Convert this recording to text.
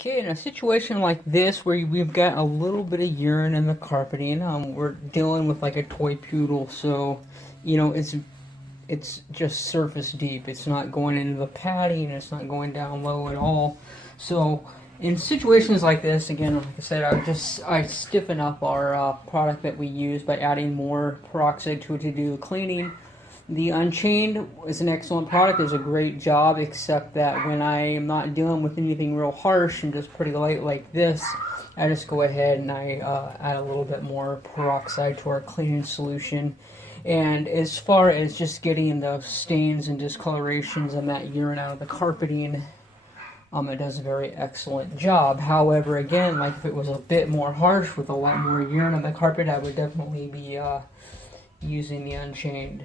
Okay, in a situation like this where we've got a little bit of urine in the carpeting, we're dealing with like a toy poodle, so it's just surface deep. It's not going into the padding. It's not going down low at all. So in situations like this, again, like I said, I stiffen up our product that we use by adding more peroxide to it to do the cleaning. The Unchained is an excellent product. Does a great job, except that when I am not dealing with anything real harsh and just pretty light like this, I just go ahead and I add a little bit more peroxide to our cleaning solution. And as far as just getting the stains and discolorations and that urine out of the carpeting, it does a very excellent job. However, again, like if it was a bit more harsh with a lot more urine on the carpet, I would definitely be using the Unchained.